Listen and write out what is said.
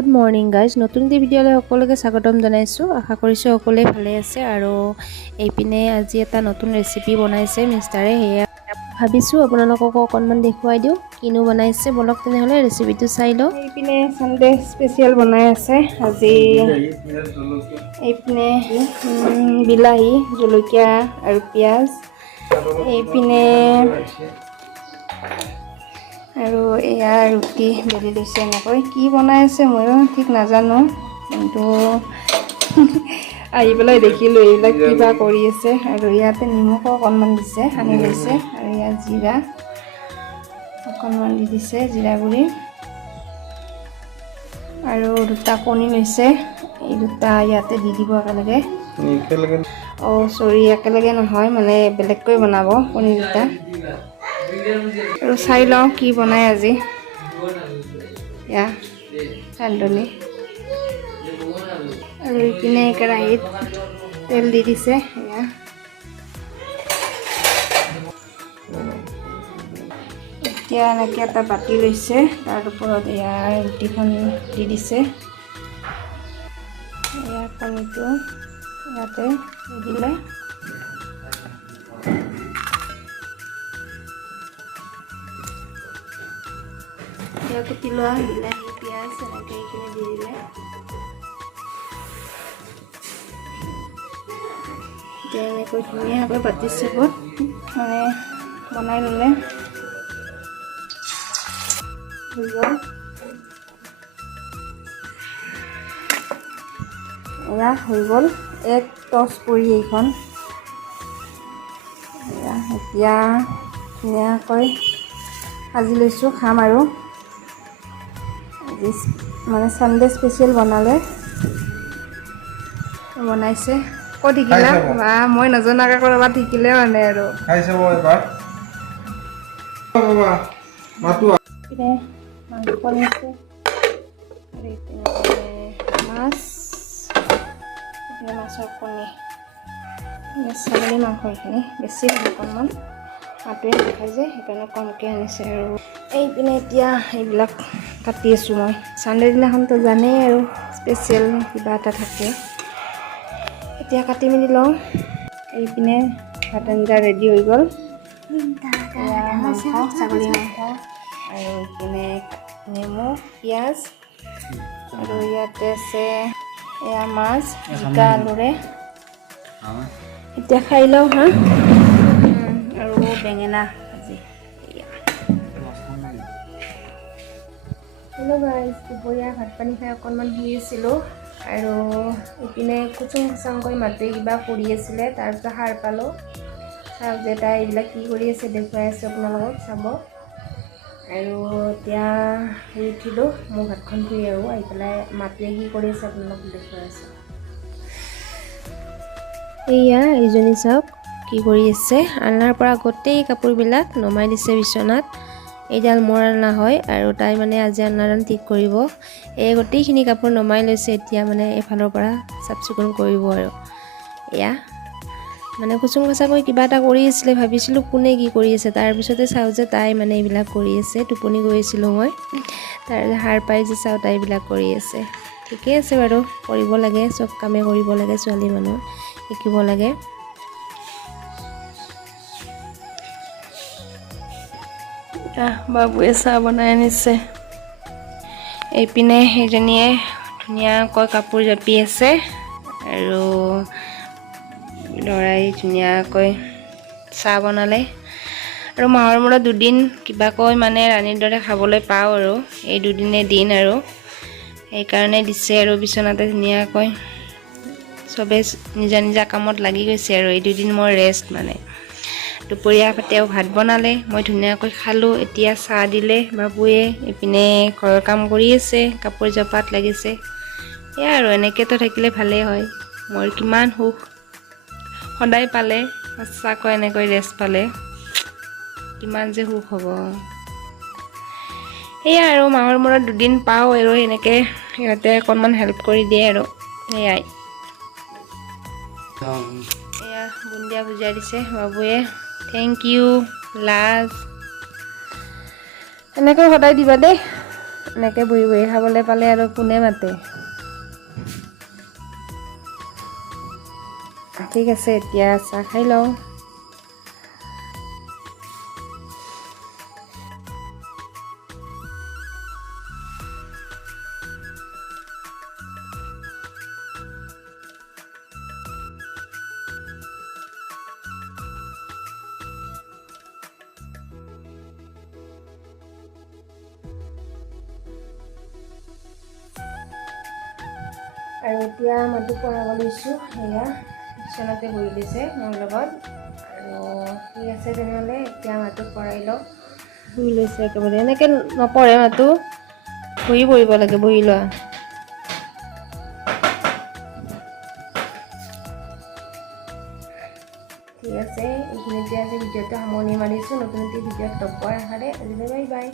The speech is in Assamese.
গুড মৰ্ণিং গাইজ নতুন এটি ভিডিঅ'লৈ সকলোকে স্বাগতম জনাইছোঁ। আশা কৰিছোঁ সকলোৱে ভালে আছে আৰু এইপিনে আজি এটা নতুন ৰেচিপি বনাইছে মিষ্টাৰে সেয়া ভাবিছোঁ আপোনালোককো অকণমান দেখুৱাই দিওঁ, কিনো বনাইছে। বলক তেনেহ'লে ৰেচিপিটো চাই লওঁ। এইপিনে চানডে স্পেচিয়েল বনাই আছে। আজি এইপিনে বিলাহী, জলকীয়া আৰু পিঁয়াজ। এইপিনে আৰু এয়া ৰুটি বেলি লৈছে এনেকৈ। কি বনাই আছে ময়ো ঠিক নাজানো কিন্তু আহি পেলাই দেখিলোঁ এইবিলাক কিবা কৰি আছে। আৰু ইয়াতে নিমখো অকণমান দিছে সানি লৈছে। আৰু ইয়াত জিৰা অকণমান দি দিছে জিৰা গুড়ি। আৰু দুটা কণী লৈছে এই দুটা ইয়াতে দি দিব একেলগে। অঁ চৰি একেলগে নহয় মানে বেলেগকৈ বনাব কণী দুটা। আৰু চাই লওঁ কি বনাই আজি। এয়া ৰান্ধনি আৰু ইপিনে কেৰাহীত তেল দি দিছে, এয়া। এতিয়া এনেকৈ এটা বাতি লৈছে, তাৰ ওপৰত এয়া ৰুটিখন দি দিছে। এয়া কণীটো ইয়াতে দি দিলে। কুটি লোৱা বিলাহী পিঁয়াজ এনেকৈ এইখিনি দি দিলে এতিয়া এনেকৈ ধুনীয়াকৈ বাতি চেপত মানে বনাই ল'লে হৈ গ'ল এয়া হৈ গ'ল এক টচ কৰি এইখন এতিয়া ধুনীয়াকৈ সাজি লৈছোঁ খাম আৰু মানে ছানডে স্পেচিয়েল বনালে। বনাইছে। ক'ত শিকিলা। বা মই? নজনাকৈ ক'ৰবাত শিকিলে মানে আৰু। মাছ। মাছৰ কণী। ছাগলী মাংস এইখিনি বেছি ভাল অকণমান। মাটোৱে নাখায় যে সেইকাৰণে কমকৈ আনিছে আৰু। এইপিনে এতিয়া এইবিলাক কাটি আছোঁ মই। ছানডে দিনাখনতো জানেই আৰু স্পেচিয়েল কিবা এটা থাকে। এতিয়া কাটি মেলি লওঁ। এইপিনে ভাত আঞ্জা ৰেডি হৈ গ'ল। মাংস ছাগলী মাংস আৰু ইপিনে নেমু পিঁয়াজ আৰু ইয়াতে আছে এয়া মাছ জিকা আলুৰে। এতিয়া খাই লওঁ হা? আৰু বেঙেনা ভাজি হেল্ল' গাইজ দুপৰীয়া ভাত পানী খাই অকণমান শুই আছিলোঁ আৰু ইপিনে কুচুং কুচাংকৈ মাতে কিবা কৰি আছিলে তাৰপিছত সাৰ পালোঁ। চাওক যে তাই এইবিলাক কি কৰি আছে দেখুৱাই আছোঁ আপোনালোকক চাব। আৰু এতিয়া শুই উঠিলোঁ মোৰ ভাতখন ধুই আৰু আহি পেলাই মাটোৱে কি কৰি আছে আপোনালোকক দেখুৱাই আছোঁ। এয়া এইজনী চাওক। কি কৰি আছে? আলনাৰ পৰা গোটেই কাপোৰবিলাক নমাই দিছে বিচনাত এইডাল মোৰ আলনা হয় আৰু তাই মানে আজি আলনাডাল ঠিক কৰিব। এই গোটেইখিনি কাপোৰ নমাই লৈছে এতিয়া মানে এফালৰ পৰা চাফ চিকুণ কৰিব আৰু। এয়া। মানে কুচুং কচাকৈ কিবা এটা কৰি আছিলে, ভাবিছিলোঁ কোনে কি কৰি আছে। তাৰপিছতে চাওঁ যে তাই মানে এইবিলাক কৰি আছে, টোপনি গৈ আছিলোঁ মই। তাৰ সাৰ পাই যে চাওঁ তাই এইবিলাক কৰি আছে। ঠিকে আছে বাৰু, কৰিব লাগে, চব কামে কৰিব লাগে, ছোৱালী মানুহ, শিকিব লাগে। আহ বাবুৱে চাহ বনাই আনিছে এইপিনে সেইজনীয়ে ধুনীয়াকৈ কাপোৰ জাপি আছে আৰু ল'ৰাই ধুনীয়াকৈ চাহ বনালে আৰু মাহৰ মূৰত দুদিন কিবাকৈ মানে ৰাণীৰ দৰে খাবলৈ পাওঁ আৰু এই দুদিনে দিন আৰু সেইকাৰণে দিছে আৰু বিচনাতে ধুনীয়াকৈ চবে নিজা নিজা কামত লাগি গৈছে আৰু এই দুদিন মোৰ ৰেষ্ট মানে দুপৰীয়া তেওঁ ভাত বনালে মই ধুনীয়াকৈ খালোঁ এতিয়া চাহ দিলে বাবুৱে ইপিনে ঘৰৰ কাম কৰি আছে কাপোৰ জপাত লাগিছে। সেয়া আৰু এনেকৈতো থাকিলে ভালেই হয় মোৰ কিমান সুখ। সদায় পালে সঁচাকৈ এনেকৈ ৰেষ্ট পালে কিমান যে সুখ হ'ব। সেয়া আৰু মাহৰ মূৰত দুদিন পাওঁ আৰু এনেকৈ সিহঁতে অকণমান হেল্প কৰি দিয়ে আৰু সেয়াই এয়া বুন্দিয়া ভুজিয়া দিছে বাবুৱে থেংক ইউ লাজ এনেকৈ সদায় দিবা দেই। এনেকৈ বহি বহি খাবলৈ পালে আৰু কোনে মাতে? ঠিক আছে এতিয়া চাহ খাই লওঁ। আৰু এতিয়া মইতো পঢ়াব লৈছোঁ। সেয়া বিচনাতে বহি দিছে মোৰ লগত। আৰু ঠিক আছে তেনেহ'লে? এতিয়া মাতো পঢ়াই লওঁ। শুই লৈছে একেবাৰে। এনেকৈ নপঢ়ে মাতো বহি পঢ়িব লাগে বহি লোৱা। ঠিক আছে। এইখিনিতে আজি ভিডিঅ'টো সামৰণি মাৰিছোঁ। নতুন এটি ভিডিঅ'ত লগ পোৱাৰ আশাৰে আজিলৈ বাই বাই